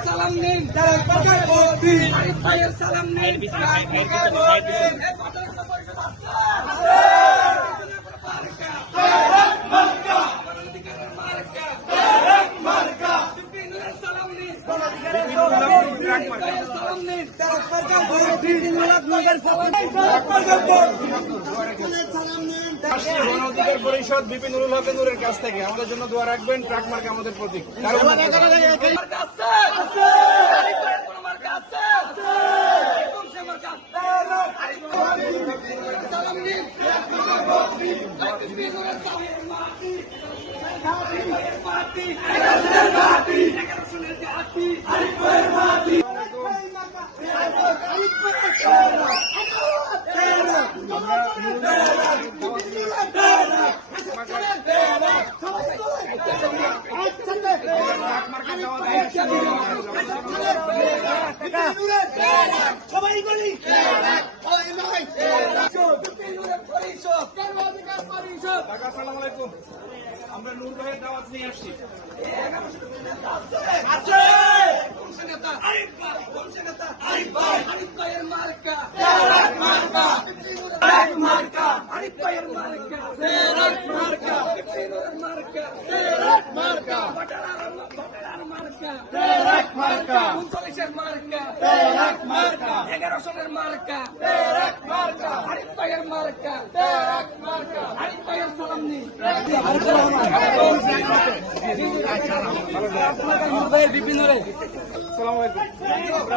সালাম নিন, সালাম নিন। গণঅধিকার পরিষদ বিপি নুরুল হক নূরের কাছ থেকে আমাদের জন্য দোয়া রাখবেন। ট্রাক মার্কা আমাদের প্রতীক। সবাই বলি আসসালামু আলাইকুম। আমরা নূর ভাইয়ের দাওয়াত নিয়ে আসছি। বিভিন্ন আসসালামু আলাইকুম। আমরা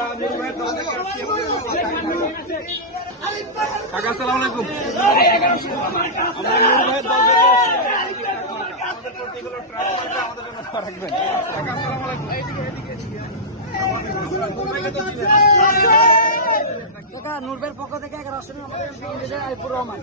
নূর ভাইয়ের দাওয়াত নিয়ে আসছি। কাকা আসসালামু আলাইকুম। আমরা নূর ভাইয়ের দাওয়াত নিয়ে আসছি। আমাদের প্রতীক হলো ট্রাক মার্কা, আমাদের জন্য দোয়া রাখবেন। কাকা আসসালামু আলাইকুম। নূরবের পক্ষ থেকে 11 আসনে আমাদের আলিপুর রহমান।